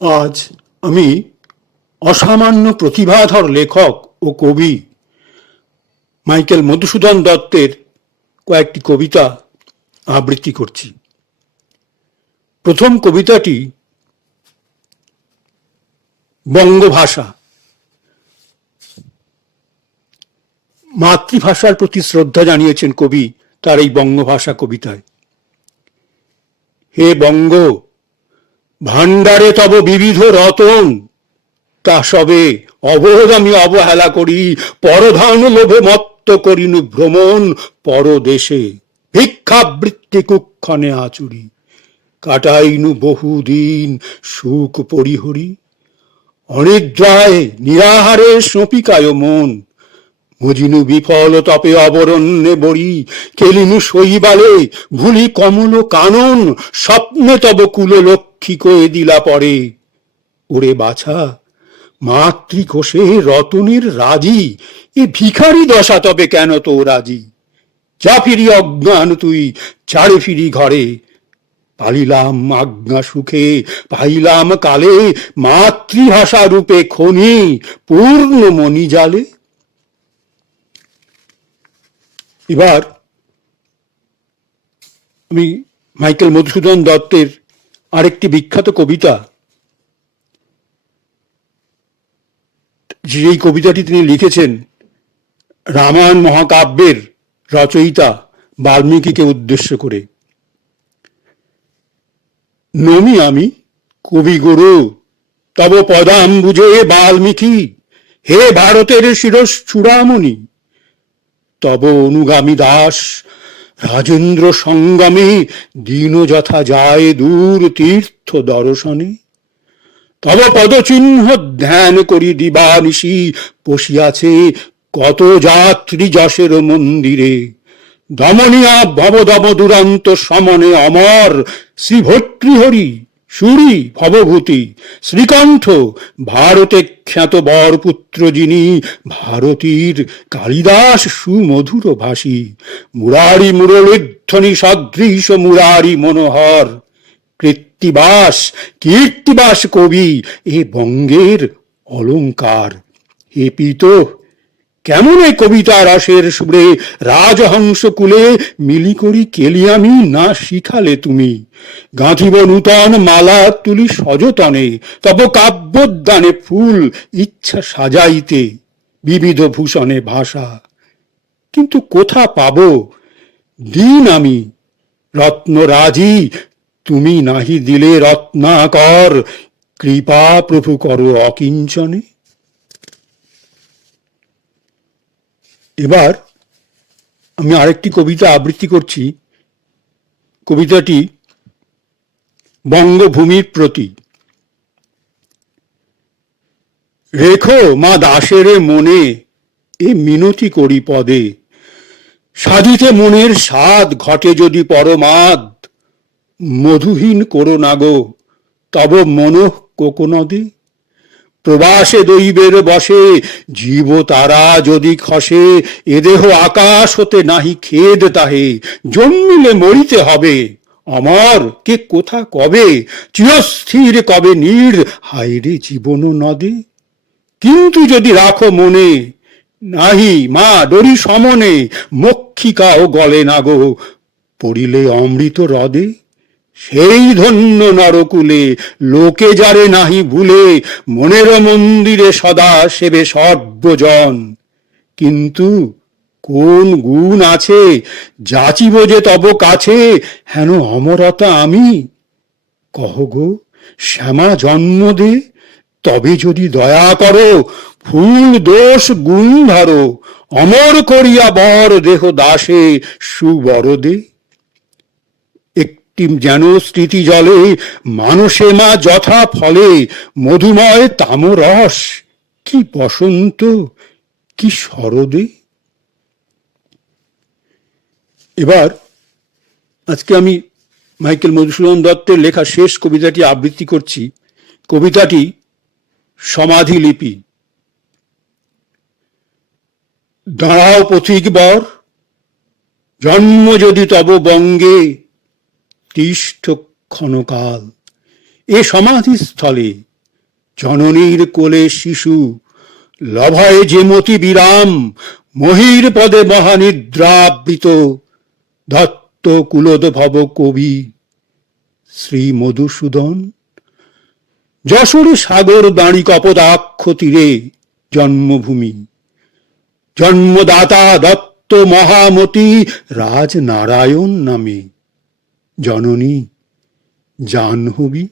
আজ আমি অসামান্য প্রতিভাধর লেখক ও কবি মাইকেল মধুসূদন দত্তের কয়েকটি কবিতা আবৃত্তি করছি। প্রথম কবিতাটি বঙ্গভাষা। মাতৃভাষার প্রতি শ্রদ্ধা জানিয়েছেন কবি তার এই বঙ্গভাষা কবিতায়। হে বঙ্গ, ভাণ্ডারে তব বিবিধ রতন, তা সবে অবোধ আমি অবহেলা করি, পরধন লোভে মত্ত করিনু ভ্রমণ পরদেশে, ভিক্ষাবৃত্তি কুক্ষণে আচুরি, কাটাইনু বহুদিন সুখ পরিহরি, অনিদ্রায় নিরাহারে সপিকায় মন, মজিনু বিফল তপে অবরণ্যে বড়ি, কেলিনু শৈবালে ভুলি কমল কানন, স্বপ্নে তব কুল লক্ষ্মী কয়ে দিলা পরে, ওরে বাছা মাতৃকোষে রতনের রাজি, এ ভিখারি দশা তবে কেন তো রাজি, যা ফিরি অজ্ঞান তুই চারে ফিরি ঘরে, পালিলাম আজ্ঞা সুখে পাইলাম কালে, মাতৃভাষা রূপে খনি পূর্ণ মণি জালে। এবার আমি মাইকেল মধুসূদন দত্তের আরেকটি বিখ্যাত কবিতা, যেই কবিতাটি তিনি লিখেছেন রামায়ণ মহাকাব্যের রচয়িতা বাল্মীকিকে উদ্দেশ্য করে। নমি আমি কবিগুরু তব পদাম্বুজে বাল্মীকি, হে ভারতের শিরস চূড়ামণি, তব অনুগামী দাস রাজেন্দ্র সঙ্গমে দীন যথা যায় দূর তীর্থ দর্শনে, তব পদচিহ্ন ধ্যান করি দিবানিশি, বসিয়াছে কত যাত্রী যশের মন্দিরে, দমনিয়া ভবদম দুরান্ত সমনে অমর, শ্রী ভর্তৃহরি সুরি ভবভূতি শ্রীকণ্ঠ, ভারতে খ্যাত বরপুত্র যিনি, ভারতীর কালিদাস সুমধুর ভাষী, মুরারি মুরলীধ্বনি সদৃশ মুরারি মনোহর, কৃত্তিবাস কীর্তিবাস কবি এ বঙ্গের অলঙ্কার। হে পিত, কেমন এই কবিতা রসের সুরে রাজহংস কুলে মিলি করি কেলি আমি না শিখালে তুমি, গাঁথিব নূতন মালা তুলি সযতনে, তব কাব্যোদ্যানে ফুল ইচ্ছা সাজাইতে, বিবিধ ভূষণে ভাষা, কিন্তু কোথা পাব দিন আমি রত্নরাজি, তুমি নাহি দিলে রত্নাকর, কৃপা প্রভু করো অকিঞ্চনে। এবার আমি আরেকটি কবিতা আবৃত্তি করছি। কবিতাটি বঙ্গভূমির প্রতি। রেখো মা দাসের মনে এ মিনতি করি পদে, সাধিতে মনের স্বাদ ঘটে যদি পরমাদ, মধুহীন করো না গো তব মনঃ কোকনদে, প্রবাসে দৈবের বসে জীব তারা যদি খসে, এ দেহ আকাশ হতে নাহি খেদ তাহে, জন্মিলে মরিতে হবে আমার কে কোথা কবে, চিরস্থির কবে নীড় হায়রে জীবন নদে, কিন্তু যদি রাখো মনে নাহি মা ডরি সমনে, মক্ষিকাও গলে না গো পড়িলে অমৃত হ্রদে, সেই ধন্য নরকুলে লোকে যারে নাহি ভুলে, মনের মন্দিরে সদা সেবে সর্বজন, কিন্তু কোন গুণ আছে যাচিব যে তব কাছে, হেন অমরতা আমি, কহ গো শ্যামা জন্ম দে, তবে যদি দয়া করো ফুল দোষ গুণ ধরো, অমর করিয়া বর দেহ দাসে সুবরদে, যেন স্মৃতি জলে মানসে মা যথা ফলে, মধুময় তামরস কি বসন্ত কি শরদে। এবার আজকে আমি মাইকেল মধুসূদন দত্তের লেখা শেষ কবিতাটি আবৃত্তি করছি। কবিতাটি সমাধি লিপি। দাঁড়াও পথিক বর, জন্ম যদি তব বঙ্গে, তিষ্ঠ ক্ষণকাল, এ সমাধিস্থলে জননীর কোলে শিশু, লভয়ে যে মতি বিরাম, মহির পদে মহানিদ্রাবৃত, দত্ত কুলোদ্ভব কবি শ্রী মধুসূদন। যশোর সাগর দাঁড়ি কপোতাক্ষ তীরে জন্মভূমি, জন্মদাতা দত্ত মহামতি রাজনারায়ণ নামে, জননী জাহ্নবী।